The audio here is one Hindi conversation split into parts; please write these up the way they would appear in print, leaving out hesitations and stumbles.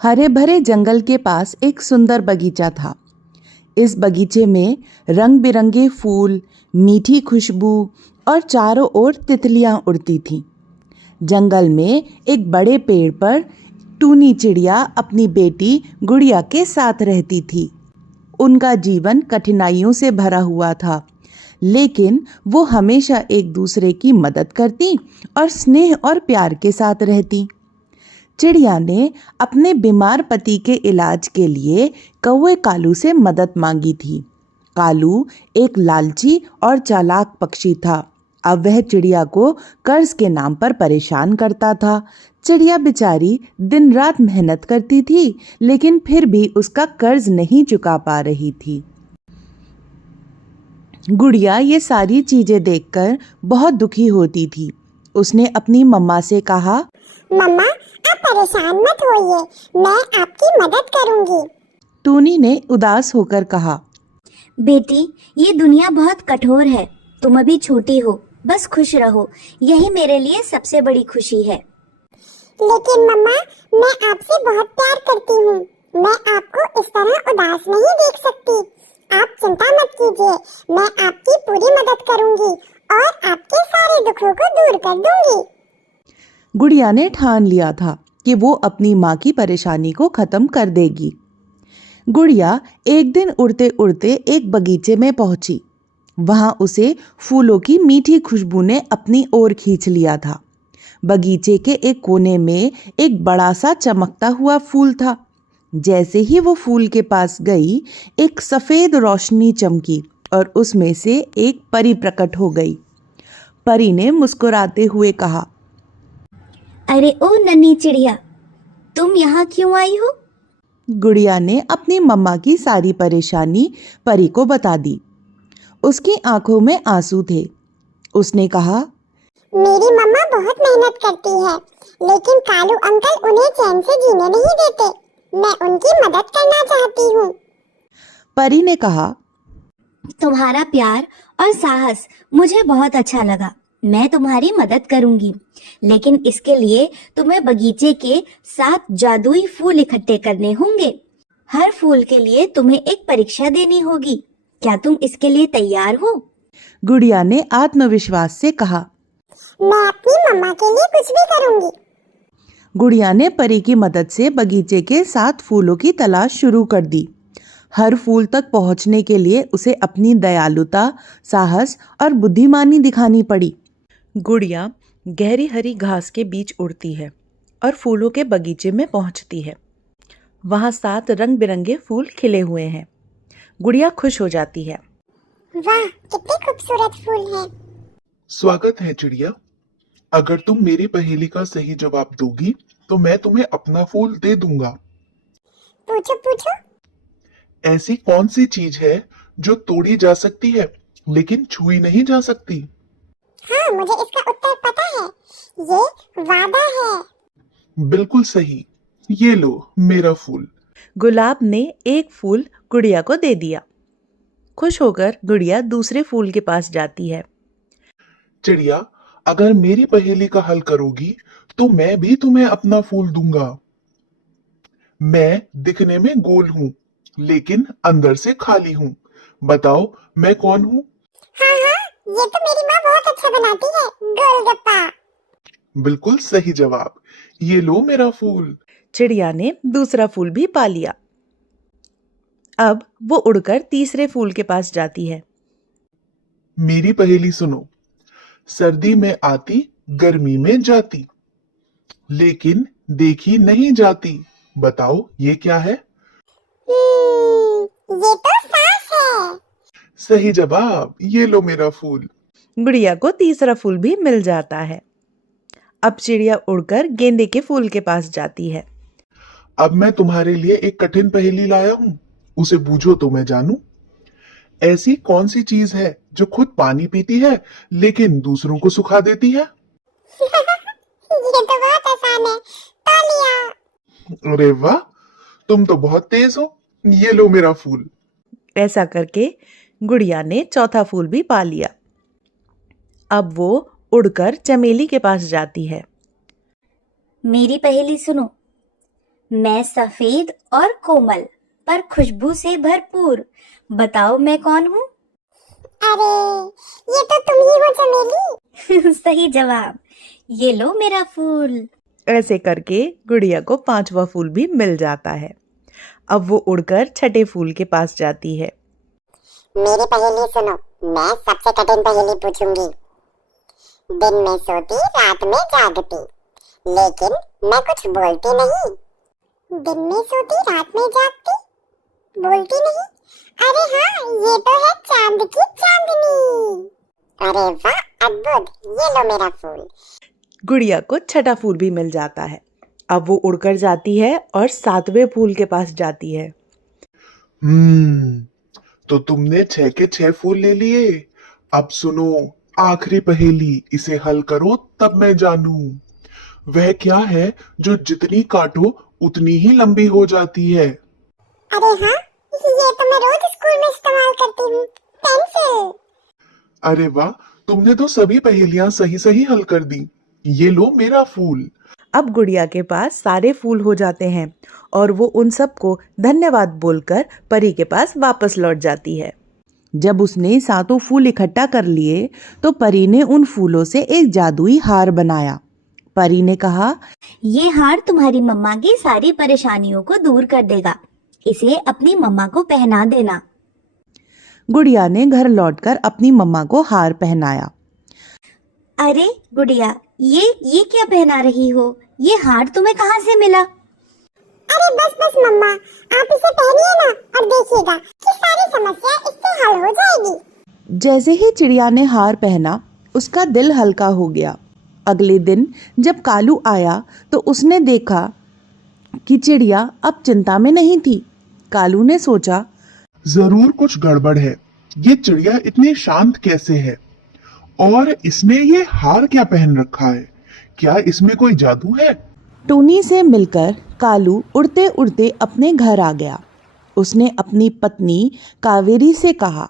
हरे भरे जंगल के पास एक सुंदर बगीचा था। इस बगीचे में रंग बिरंगे फूल, मीठी खुशबू और चारों ओर तितलियां उड़ती थीं। जंगल में एक बड़े पेड़ पर टूनी चिड़िया अपनी बेटी गुड़िया के साथ रहती थी। उनका जीवन कठिनाइयों से भरा हुआ था, लेकिन वो हमेशा एक दूसरे की मदद करती और स्नेह और प्यार के साथ रहती। चिड़िया ने अपने बीमार पति के इलाज के लिए कौवे कालू से मदद मांगी थी। कालू एक लालची और चालाक पक्षी था। अब वह चिड़िया को कर्ज के नाम पर परेशान करता था। चिड़िया बेचारी दिन रात मेहनत करती थी, लेकिन फिर भी उसका कर्ज नहीं चुका पा रही थी। गुड़िया ये सारी चीजें देखकर बहुत दुखी होती थी। उसने अपनी मम्मा से कहा, मम्मा, आप परेशान मत होइए, मैं आपकी मदद करूंगी। टूनी ने उदास होकर कहा, बेटी, ये दुनिया बहुत कठोर है। तुम अभी छोटी हो, बस खुश रहो, यही मेरे लिए सबसे बड़ी खुशी है। लेकिन मम्मा, मैं आपसे बहुत प्यार करती हूँ। मैं आपको इस तरह उदास नहीं देख सकती। आप चिंता मत कीजिए, मैं आपकी पूरी मदद करूंगी और आपके सारे दुखों को दूर कर दूंगी। गुड़िया ने ठान लिया था कि वो अपनी माँ की परेशानी को खत्म कर देगी। गुड़िया एक दिन उड़ते उड़ते एक बगीचे में पहुंची। वहां उसे फूलों की मीठी खुशबू ने अपनी ओर खींच लिया था। बगीचे के एक कोने में एक बड़ा सा चमकता हुआ फूल था। जैसे ही वो फूल के पास गई, एक सफेद रोशनी चमकी और उसमें से एक परी प्रकट हो गई। परी ने मुस्कुराते हुए कहा, अरे ओ नन्ही चिड़िया, तुम यहाँ क्यों आई हो? गुड़िया ने अपनी मम्मा की सारी परेशानी परी को बता दी। उसकी आंखों में आंसू थे। उसने कहा, मेरी मम्मा बहुत मेहनत करती है, लेकिन कालू अंकल उन्हें चैन से जीने नहीं देते। मैं उनकी मदद करना चाहती हूँ। परी ने कहा, तुम्हारा प्यार और साहस मुझे बहुत अच्छा लगा। मैं तुम्हारी मदद करूंगी, लेकिन इसके लिए तुम्हें बगीचे के 7 जादुई फूल इकट्ठे करने होंगे। हर फूल के लिए तुम्हें एक परीक्षा देनी होगी। क्या तुम इसके लिए तैयार हो? गुड़िया ने आत्मविश्वास से कहा, मैं अपनी मम्मा के लिए कुछ भी करूंगी। गुड़िया ने परी की मदद से बगीचे के 7 फूलों की तलाश शुरू कर दी। हर फूल तक पहुंचने के लिए उसे अपनी दयालुता, साहस और बुद्धिमानी दिखानी पड़ी। गुड़िया गहरी हरी घास के बीच उड़ती है और फूलों के बगीचे में पहुंचती है। वहां 7 रंग बिरंगे फूल खिले हुए हैं। गुड़िया खुश हो जाती है। वाह, कितने खूबसूरत फूल हैं। स्वागत है चिड़िया। अगर तुम मेरी पहेली का सही जवाब दोगी तो मैं तुम्हें अपना फूल दे दूंगा। पूछो पूछो। ऐसी कौन सी चीज है जो तोड़ी जा सकती है लेकिन छुई नहीं जा सकती? हाँ, मुझे इसका उत्तर पता है। ये वादा है। बिल्कुल सही। ये लो मेरा फूल। गुलाब ने एक फूल गुड़िया को दे दिया। खुश होकर गुड़िया दूसरे फूल के पास जाती है। चिड़िया, अगर मेरी पहेली का हल करोगी तो मैं भी तुम्हें अपना फूल दूंगा। मैं दिखने में गोल हूँ, लेकिन अंदर से खाली हूँ। बताओ मैं कौन हूँ? हाँ हाँ, ये तो मेरी माँ बहुत अच्छा बनाती है, गोलगप्पा। बिल्कुल सही जवाब। ये लो मेरा फूल। चिड़िया ने दूसरा फूल भी पा लिया। अब वो उड़कर तीसरे फूल के पास जाती है। मेरी पहेली सुनो। सर्दी में आती, गर्मी में जाती, लेकिन देखी नहीं जाती। बताओ ये क्या है? ये तो सांस है। सही जवाब। ये लो मेरा फूल। गुड़िया को तीसरा फूल भी मिल जाता है। अब चिड़िया उड़कर गेंदे के फूल के पास जाती है। अब मैं तुम्हारे लिए एक कठिन पहेली लाया हूँ, उसे बूझो तो मैं जानूं। ऐसी कौन सी चीज है जो खुद पानी पीती है लेकिन दूसरों को सुखा देती है? ये तो बहुत आसान है, तौलिया। अरे वाह, तुम तो बहुत तेज हो। ये लो मेरा फूल। ऐसा करके गुड़िया ने चौथा फूल भी पा लिया। अब वो उड़कर चमेली के पास जाती है। मेरी पहेली सुनो। मैं सफेद और कोमल पर खुशबू से भरपूर। बताओ मैं कौन हूँ? अरे ये तो तुम ही हो चमेली। सही जवाब। ये लो मेरा फूल। ऐसे करके गुड़िया को 5वां फूल भी मिल जाता है। अब वो उड़कर छठे फूल के पास जाती है। मेरी पहेली सुनो, मैं सबसे कठिन पहेली पूछूंगी। दिन में सोती रात में जागती, लेकिन मैं कुछ बोलती नहीं। दिन में सोती रात में जागती, बोलती नहीं। अरे हाँ, ये तो है चांद की चांदनी। अरे वाह, अद्भुत। ये लो मेरा फूल। गुड़िया को छठा फूल भी मिल जाता है। अब वो उड़कर जाती है और 7वें फूल के पास जाती है। तो तुमने 6 के 6 फूल ले लिए। अब सुनो आखिरी पहेली, इसे हल करो तब मैं जानू। वह क्या है जो जितनी काटो उतनी ही लंबी हो जाती है? अरे हाँ, ये तो मैं रोज स्कूल में इस्तेमाल करती हूँ, पेंसिल। अरे वाह, तुमने तो सभी पहेलियां सही सही हल कर दी। ये लो मेरा फूल। अब गुड़िया के पास सारे फूल हो जाते हैं और वो उन सबको धन्यवाद बोलकर परी के पास वापस लौट जाती है। जब उसने 7 फूल इकट्ठा कर लिए तो परी ने उन फूलों से एक जादुई हार बनाया। परी ने कहा, ये हार तुम्हारी मम्मा की सारी परेशानियों को दूर कर देगा। इसे अपनी मम्मा को पहना देना। गुड़िया ने घर लौटकर अपनी मम्मा को हार पहनाया। अरे गुड़िया, ये क्या पहना रही हो? ये हार तुम्हें कहाँ से मिला? अरे बस बस मम्मा, आप इसे पहनिए ना और देखिएगा कि सारी समस्या इससे हल हो जाएगी। जैसे ही चिड़िया ने हार पहना, उसका दिल हल्का हो गया। अगले दिन जब कालू आया तो उसने देखा कि चिड़िया अब चिंता में नहीं थी। कालू ने सोचा, जरूर कुछ गड़बड़ है। ये चिड़िया इतनी शांत कैसे है? और इसने ये हार क्या पहन रखा है? क्या इसमें कोई जादू है? टूनी से मिलकर कालू उड़ते उड़ते अपने घर आ गया। उसने अपनी पत्नी कावेरी से कहा,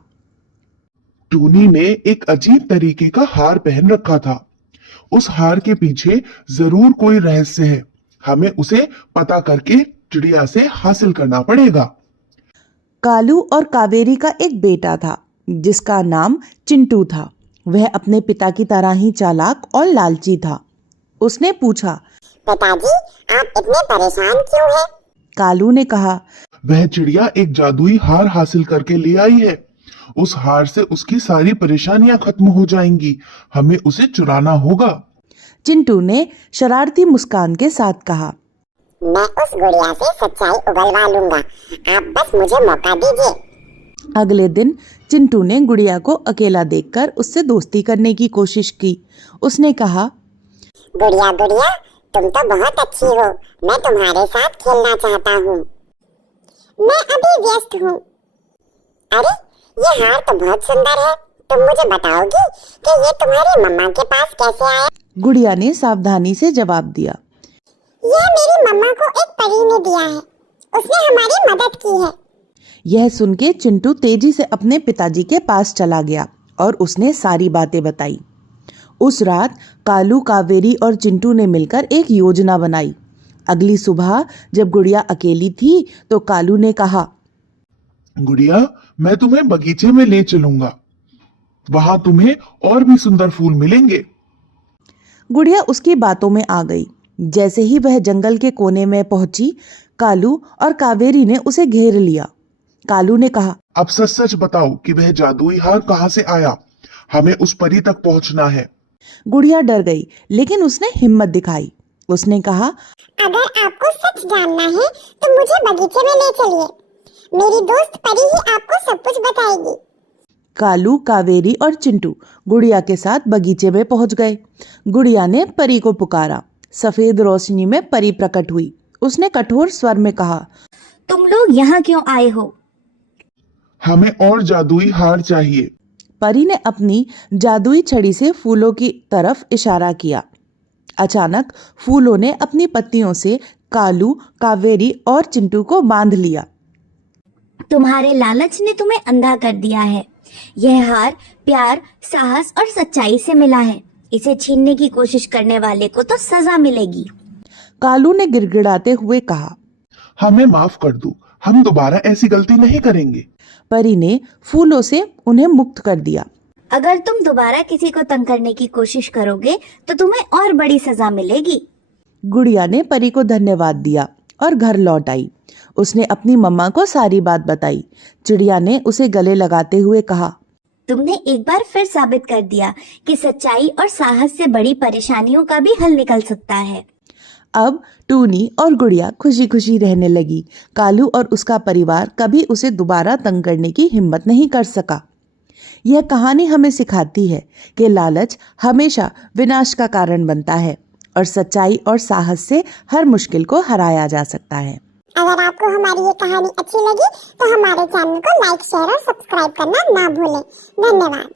टूनी ने एक अजीब तरीके का हार पहन रखा था। उस हार के पीछे जरूर कोई रहस्य है। हमें उसे पता करके चिड़िया से हासिल करना पड़ेगा। कालू और कावेरी का एक बेटा था जिसका नाम चिंटू था। वह अपने पिता की तरह ही चालाक और लालची था। उसने पूछा, पिताजी, आप इतने परेशान क्यों हैं? कालू ने कहा, वह चिड़िया एक जादुई हार हासिल करके ले आई है। उस हार से उसकी सारी परेशानियां खत्म हो जाएंगी। हमें उसे चुराना होगा। चिंटू ने शरारती मुस्कान के साथ कहा, मैं उस गुड़िया से सच्चाई उगलवा लूंगा। आप बस मुझे मौका दीजिए। अगले दिन चिंटू ने गुड़िया को अकेला देखकर उससे दोस्ती करने की कोशिश की। उसने कहा, गुड़िया गुड़िया, तुम तो बहुत अच्छी हो। मैं तुम्हारे साथ खेलना चाहता हूँ। मैं अभी व्यस्त हूँ। अरे ये हार तो बहुत सुंदर है। तुम मुझे बताओगी कि ये तुम्हारी मम्मा के पास कैसे आया? गुड़िया ने सावधानी से जवाब दिया, यह मेरी मम्मा को एक परी ने दिया है। उसने हमारी मदद की है। यह सुन के चिंटू तेजी से अपने पिताजी के पास चला गया और उसने सारी बातें बताई। उस रात कालू, कावेरी और चिंटू ने मिलकर एक योजना बनाई। अगली सुबह जब गुड़िया अकेली थी तो कालू ने कहा, गुड़िया, मैं तुम्हें बगीचे में ले चलूंगा। वहां तुम्हें और भी सुंदर फूल मिलेंगे। गुड़िया उसकी बातों में आ गई। जैसे ही वह जंगल के कोने में पहुंची, कालू और कावेरी ने उसे घेर लिया। कालू ने कहा, अब सच सच बताओ कि वह जादुई हार कहाँ से आया? हमें उस परी तक पहुंचना है। गुड़िया डर गई, लेकिन उसने हिम्मत दिखाई। उसने कहा, अगर आपको सच जानना है तो मुझे बगीचे में ले चलिए। मेरी दोस्त परी ही आपको सब कुछ बताएगी। कालू, कावेरी और चिंटू गुड़िया के साथ बगीचे में पहुंच गए। गुड़िया ने परी को पुकारा। सफेद रोशनी में परी प्रकट हुई। उसने कठोर स्वर में कहा, तुम लोग यहाँ क्यों आए हो? हमें और जादुई हार चाहिए। परी ने अपनी जादुई छड़ी से फूलों की तरफ इशारा किया। अचानक फूलों ने अपनी पत्तियों से कालू, कावेरी और चिंटू को बांध लिया। तुम्हारे लालच ने तुम्हें अंधा कर दिया है। यह हार प्यार, साहस और सच्चाई से मिला है। इसे छीनने की कोशिश करने वाले को तो सजा मिलेगी। कालू ने गिड़गिड़ाते हुए कहा, हमें माफ कर दो, हम दोबारा ऐसी गलती नहीं करेंगे। परी ने फूलों से उन्हें मुक्त कर दिया। अगर तुम दोबारा किसी को तंग करने की कोशिश करोगे तो तुम्हें और बड़ी सजा मिलेगी। गुड़िया ने परी को धन्यवाद दिया और घर लौट आई। उसने अपनी मम्मा को सारी बात बताई। चिड़िया ने उसे गले लगाते हुए कहा, तुमने एक बार फिर साबित कर दिया कि सच्चाई और साहस से बड़ी परेशानियों का भी हल निकल सकता है। अब टूनी और गुड़िया खुशी खुशी रहने लगी। कालू और उसका परिवार कभी उसे दोबारा तंग करने की हिम्मत नहीं कर सका। यह कहानी हमें सिखाती है कि लालच हमेशा विनाश का कारण बनता है और सच्चाई और साहस से हर मुश्किल को हराया जा सकता है। अगर आपको हमारी ये कहानी अच्छी लगी तो हमारे चैनल को लाइक, शेयर और सब्सक्राइब करना ना भूलें। धन्यवाद।